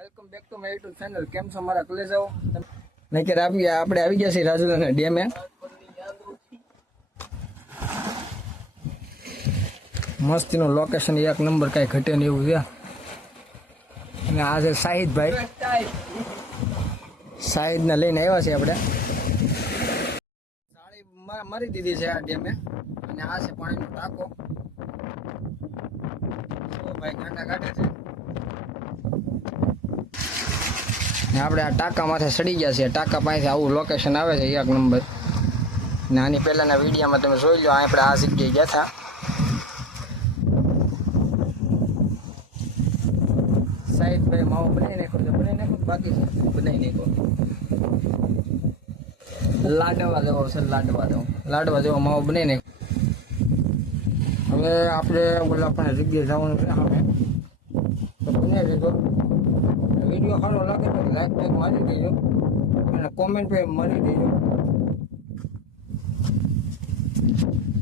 Welcome back to my YouTube channel. કેમ છો મારા કલેજાઓ? નહીતર આપણે આવી ગયા છીએ રાજુલાના ડેમે. મસ્તીનું લોકેશન, એક નંબર, કાંઈ ઘટે નહીં એવું છે. અને આ છે શાહિદભાઈ. શાહિદને લઈને આવ્યા છે આપણે. સાળી મારી દીધી છે આ ડેમે. અને આ છે પાણીનો ટાંકો. ભાઈ ગાંડા કાઢે છે. આપણે આ ટાંકા માથે સડી ગયા છીએ. ટાંકા પાસે આવું લોકેશન આવે છે, એક નંબર. ને આની પહેલાના વિડીયોમાં તમે જોઈ લો, આપણે આ જગ્યાએ ગયા હતા. સાહિદભાઈ માવો બનાવી નાખ્યો છે. બનાવી નાખો બાકી છે, બનાવી નાખો. લાડવા જેવો છે, લાડવા જેવો માવો બનાવી નાખ્યો. હવે આપણે ઓલા પણ જગ્યાએ જવાનું છે સામે, તો બનાવી દેજો. વિડીયો સારો લાગે તો લાઈક બેક મારી દેજો અને કોમેન્ટ પર મારી દેજો.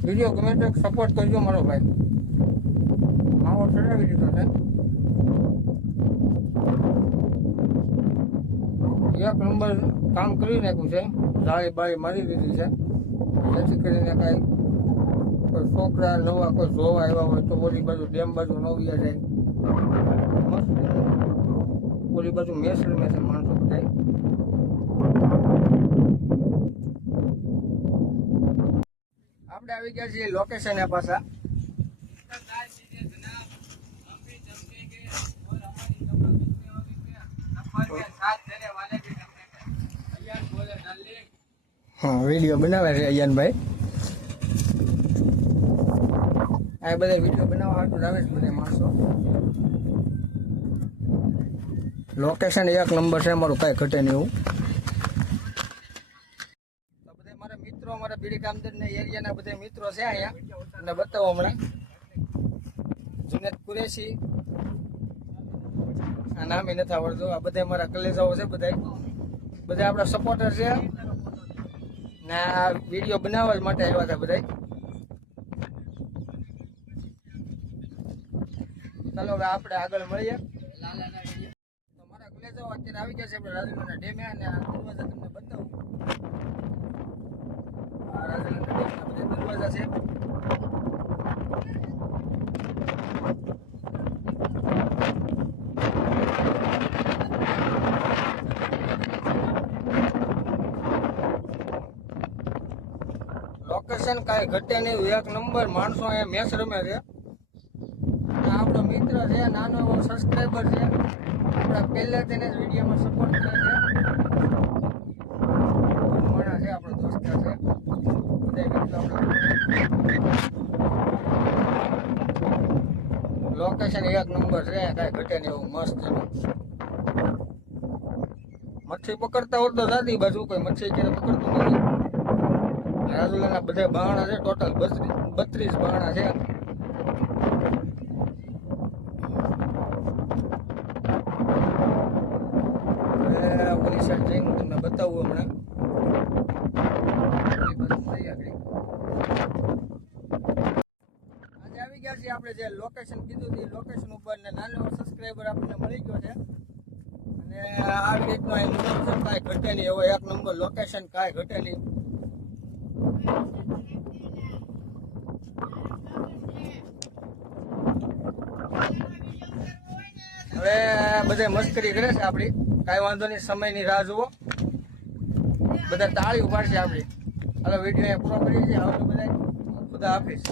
વિડીયો ગમે તો સપોર્ટ કરજો મારો ભાઈ. માવો ચડાવી દીધો છે, એક નંબર કામ કરી નાખ્યું છે. જાળી બાળી મારી દીધી છે, જેથી કરીને કાંઈ કોઈ છોકરા નવા કોઈ જોવા આવ્યા હોય તો ઓલી બાજુ ડેમ બાજુ નવ્યા જાય. મસ્ત ઓલી બાજુ મેસ રમે છે માણસો બધા. આપણે આવી ગયા છીએ લોકેશન પાછા. હા, વિડીયો બનાવે છે અયાનભાઈ. આ બધા વિડીયો બનાવવા હાટું આવે છે બધા માણસો. લોકેશન એક નંબર છે અમારું, કાંઈ ઘટે નહીં એવું. તો બધા મારા મિત્રો, મારા બીડી કામદાર ને એરિયાના બધા મિત્રો છે અહીંયા, અને બતાવો હમણાં. જુનેદ કુરેશી, આ નામે નથી આવડતું. આ બધા મારા કલેજાઓ છે, બધા આપણા સપોર્ટર છે. ને આ વિડીયો બનાવવા માટે આવ્યા હતા બધા. ચાલો હવે આપણે આગળ મળીએ. અત્યારે આવી ગયા છે આપણે રાજુલાના ડેમે, અને આ દરવાજા તમને બતાવું. આ રાજુલાના ડેમના બધા દરવાજા છે. લોકેશન કાંઈ ઘટે નહીં, એક નંબર. માણસો અહીંયા મેચ રમે છે. આપણો મિત્ર છે, નાનો એવો સબસ્ક્રાઈબર છે. આપણા પહેલા તેને જ વિડીયોમાં સપોર્ટ કરે છે. ઘણા છે, આપણો દોસ્ત છે. લોકેશન એક નંબર છે, કાંઈ ઘટે નહીં એવું, મસ્ત છે. મચ્છી પકડતા હોત તો જાતી બાજુ, કોઈ મચ્છી ક્યારે પકડતું નથી. રાજુલાના બધા બહાણા છે, ટોટલ 32 બહાણા છે. ઓલી સાઈડ જઈને તમને બતાવું હમણાં. આજે આવી ગયા છીએ આપણે જે લોકેશન કીધું હતું, લોકેશન ઉપર ને નાનો સબસ્ક્રાઈબર આપણને મળી ગયો છે. અને આવી રીતનો લોકેશન કાંઈ ઘટે નહીં એવો એક નંબર લોકેશન, કાંઈ ઘટે નહીં. હવે બધા મસ્કરી કરે છે આપણી, કાંઈ વાંધો નહીં, સમયની રાહ જુઓ. બધા તાળી ઉપાડશે આપણી. હાલો વિડીયો પૂરો કરીએ છીએ. આવજો બધા, ખુદા હાફિઝ.